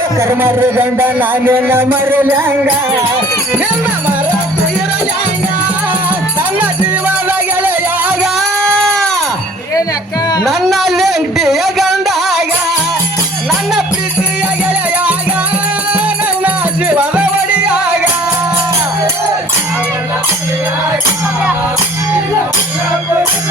ಕರ್ಮರಿ ಗಂಡ ನಾನೇನ ಮರಲ್ಯಾಂಗ ನಿನ್ನ ಮರತು ಇರಲ್ಯಾಂಗ ನನ್ನ ಜೀವನ ಗೆಳೆಯಾಗ ಏನಕ್ಕ ನನ್ನ ಲೆಂಟಿಯ ಗಂಡಾಗ ನನ್ನ ಪ್ರೀತಿಯ ಗೆಳೆಯಾಗ ನನ್ನ ಜೀವನ ಒಡಿಯಾಗ ಟೇಬಲ್ ಪೆ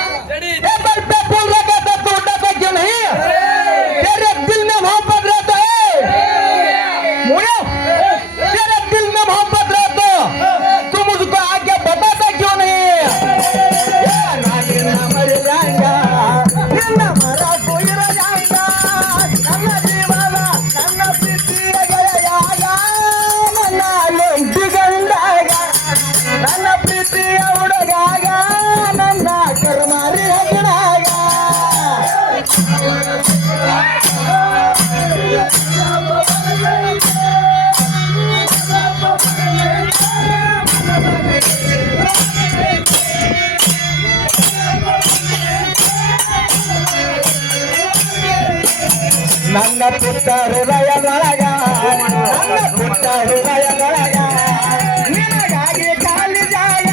ನನ್ನ ಪುಟ್ಟ ಹೃದಯದೊಳಗ ನನ್ನ ಪುಟ್ಟ ಹೃದಯದೊಳಗ ನಿನಗಾಗಿ ಖಾಲಿ ಜಾಗ,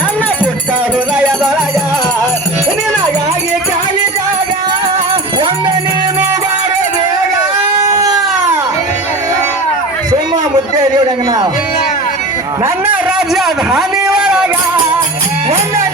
ನನ್ನ ಪುಟ್ಟ ಹೃದಯದೊಳಗ ನಿನಗಾಗಿ ಖಾಲಿ ಜಾಗ, ಒಮ್ಮೆ ನೀನು ಬಾರ ಬೇಗ. ಸುಮ್ಮ ಮುದ್ದೆ ನನ್ನ ರಾಜ್ಯ ರಾಜಧಾನಿ ಒಳಗ ಒಮ್ಮೆ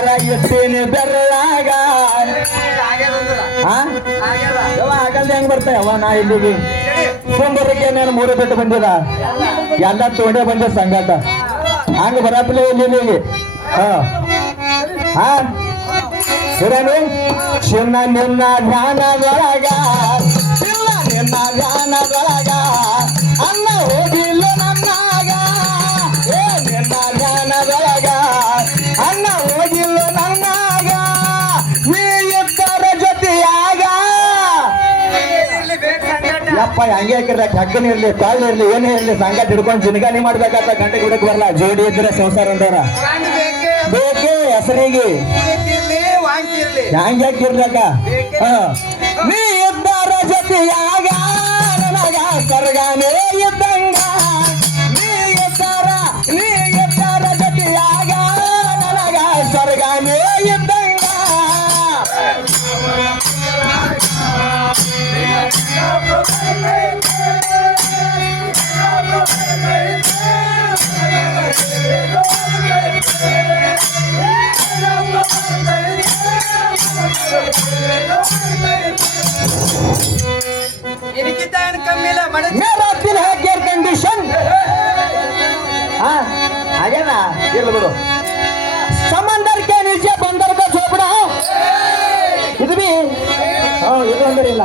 ಉಂಗರ ಎಷ್ಟೇನೆ ಬೆರಳಾಗ. ಆಗಲ್ದ ಹೆಂಗ್ ಬರ್ತಾಯ? ಅವ ನಾ ಇಲ್ಲಿಗೆ ಸೋಮವಾರಕ್ಕೆ ನಾನು ಮೂರು ಬಿಟ್ಟು ಬಂದಿದ. ಎಲ್ಲ ತೋಡೆ ಬಂದ ಸಂಗಾಟ ಹಂಗ ಬರಪ್ಲೆ ಇಲ್ಲಿ ಹಾ. ಹಾ. ಚಿನ್ನ ನಿನ್ನ ಧ್ಯಾನದೊಳಗ ಯಪ್ಪ ಹಂಗೆ ಹಾಕಿರ್ಲ, ಹಗ್ಗನ ಇರ್ಲಿ ಕಾಲ್ ಇರ್ಲಿ, ಏನೇ ಇರ್ಲಿ, ಸಂಘ ಹಿಡ್ಕೊಂಡು ಜಿನಗಾನಿ ಮಾಡ್ಬೇಕಾತ ಗಂಟೆ ಗುಡಕ್ ಬರಲ್ಲ. ಜೋಡಿ ಇದ್ರೆ ಸಂಸಾರ ಅಂದವ್ರ ಬೇಕೇ ಹೆಸರಿಗೆ. ಹಂಗೆ ಹಾಕಿರ್ಲಕ್ಕ. ನೀ ಇದ್ದಾರ ಜೊತೆಯಾಗ ನನಗ ಸರ್ಗಾನೇ ಇದ್ದಂಗ ಇದಕ್ಕಿಂತ ಏನು ಕಮ್ಮಿ ಇಲ್ಲ ಮನೆ ಮೇಲೆ ಹಾಕ್ತೀನಿ ಹಾಕ್ಯಾರ ಕಂಡೀಷನ್ ಹಾ, ಹಾಗೇನಾ? ಇಲ್ಲ ಬಿಡು. ಸಮಂದರ್ಕೆ ನಿಜ ಬಂದರ್ಕ ಚೋಪಡ ಇದು ಬಿ. ಇದು ಅಂದ್ರೆ ಇಲ್ಲ.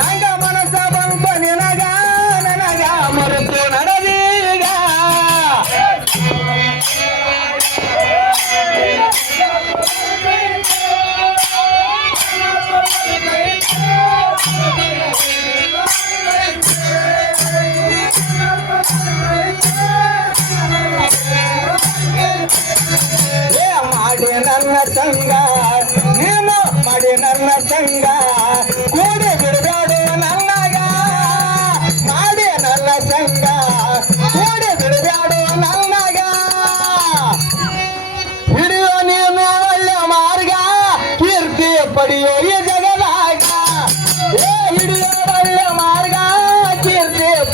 জায়গা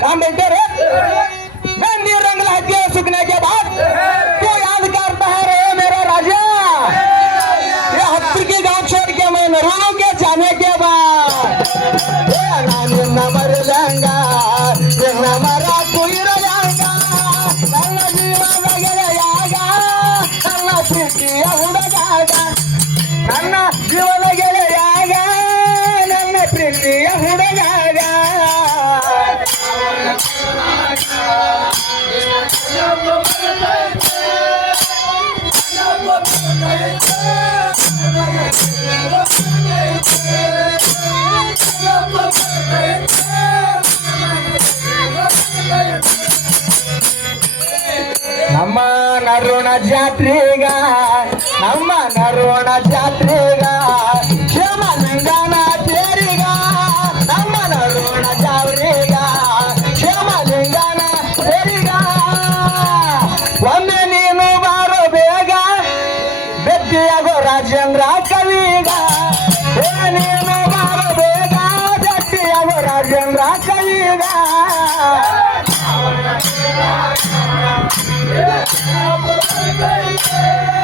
咱们得嘞！ನಮ್ಮ ನರೋಣ ಜಾತ್ರೆಗ ನಮ್ಮ ನರೋಣ ಜಾತ್ರೆಗ ರಾಮಚಂದ್ರ ಕವಿಗ ಏನೇನು ಬಾರಬೇಗ ಜಟ್ಟಿಯವ ರಾಜೇಂದ್ರ ಕವಿಗ Yeah.